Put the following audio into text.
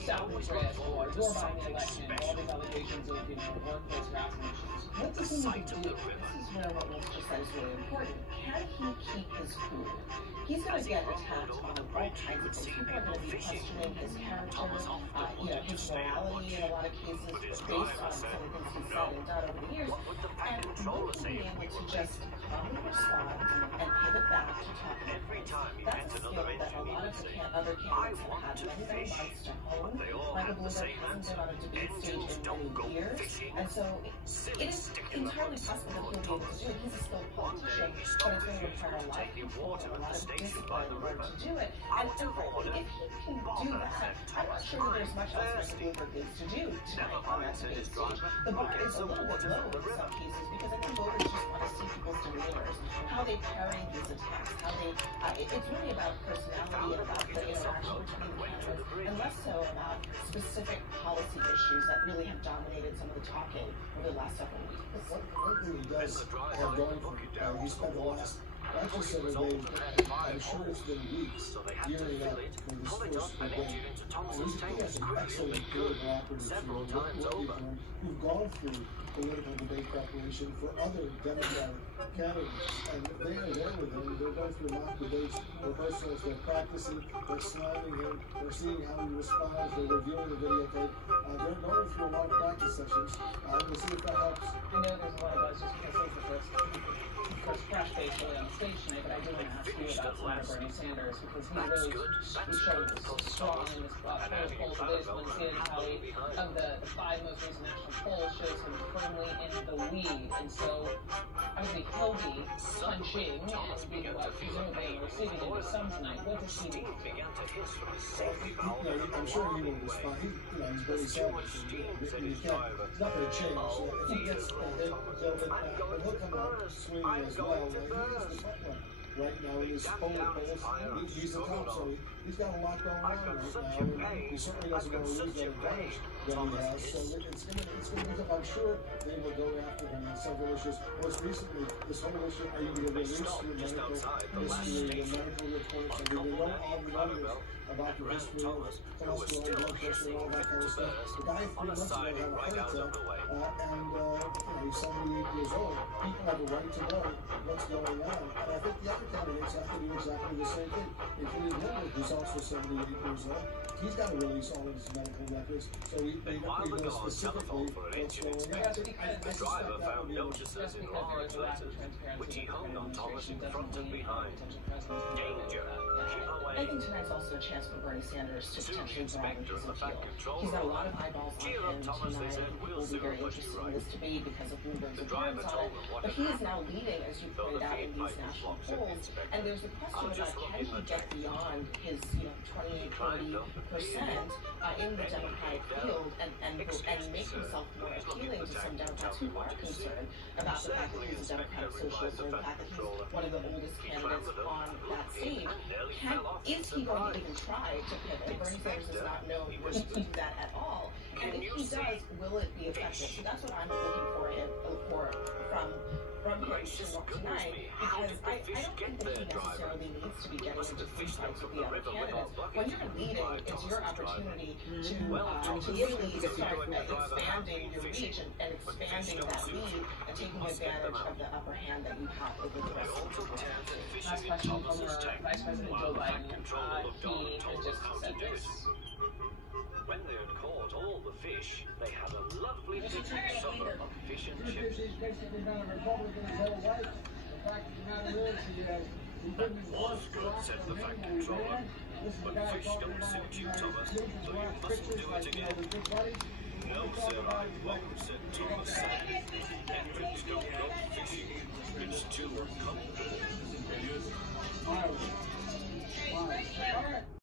salvage risk or you're buying the election, all these allegations of, workplace harassment issues. What does he need to do? This is where what Will just said is really important. Can he keep his cool? He's going to get attacked on all kinds of things. People are going to be questioning his character, his morality in a lot of cases based on some of the things he's said and done over the years. And will he be able to just calmly respond and pivot back to talking about things? That's a skill that a lot of the other candidates have had. Everybody likes to hone. Michael Bloomberg hasn't been on a debate stage in many years, and so it is entirely possible that he'll be able to do it. He's a skilled politician, but it's going to require a lot of control and a lot of discipline in order to do it. And frankly, if he can do that, I'm not sure that there's much else Mr. Bloomberg needs to do tonight on that debate stage. The bar is a little bit low in some cases because I think voters just want to see people's demeanors, how they parry these attacks, how they. It's really about personality and about the interaction between the candidates, and less so about specific policy issues that really have dominated some of the talking over the last several weeks. One thing he does have going for him, he spent the last, not just 7 days, but I'm sure it's been weeks, gearing up for this first debate. He has some excellent political operatives who've gone through political debate preparation for other Democratic candidates, and they are there with him. They're going through mock debates, rehearsals, they're practicing, they're slamming him, they're seeing how he responds, they're reviewing the videotape. They're going through a lot of practice sessions. We'll see if that helps. I know there's a lot of us just because it's the first fresh face really on stage tonight, but I do want to ask you about Senator Bernie Sanders because he showed strong in this polls. The latest one, CNN tally of the 5 most recent national polls shows him firmly in the lead, and so obviously he'll be punching and be presumably receiving into some tonight. What does he do? I'm sure he will respond. He's Bernie Sanders. He's not going to change. So if he gets he'll come out swinging as well. He is the front runner right now in his polls. He's the top, so he's got a lot going on right now. And he certainly doesn't want to lose that advantage that he has. So it's going to be tough. I'm sure they will go after him on several issues. Most recently, this whole issue, are you going to release your medical history, your medical reports? Are you going to know all the numbers about your history of cholesterol, blood pressure, all that kind of stuff? The guy 3 months ago had a heart attack, and he's 78 years old. People have a right to know what's going on. And I think the other candidates have to do exactly the same thing, including Bloomberg, who's also 78 years old. He's got to release all of his medical records, so we know specifically what's going on. The driver found notices in large letters, which he hung on Thomas in front and behind. Danger. I think tonight's also a chance for Bernie Sanders to potentially broaden his appeal. He's got a lot of eyeballs on him tonight. People will be very interested in this debate because of Bloomberg's appearance on it. But he is now leading, as you pointed out, in these national polls. And there's a question about can he get beyond his 28-30% in the Democratic field and make himself more appealing to some Democrats who are concerned about the fact that he's a Democratic socialist or the fact that he's one of the oldest candidates on that stage. Is he going to even try to pivot? Bernie Sanders does not know he wishes to do that at all. And if he does, will it be effective? So that's what I'm looking from him tonight, because I don't think that he necessarily needs to be getting into fights with the other candidates. When you're leading, it's your opportunity to really start expanding your reach and expanding that lead and taking advantage of the upper hand that you have over the rest of the country. Last question from Vice President Joe Biden. He has just said this. When they had caught all the fish, they had a lovely big summer of fish and chips. He's basically been a Republican his whole life. The fact of the matter is, he couldn't Was good, said the Fed controller. But fish don't suit you, Thomas, so you mustn't do it again. No, sir, I won't, said Thomas. Veterans don't go fishing. It's too comfortable.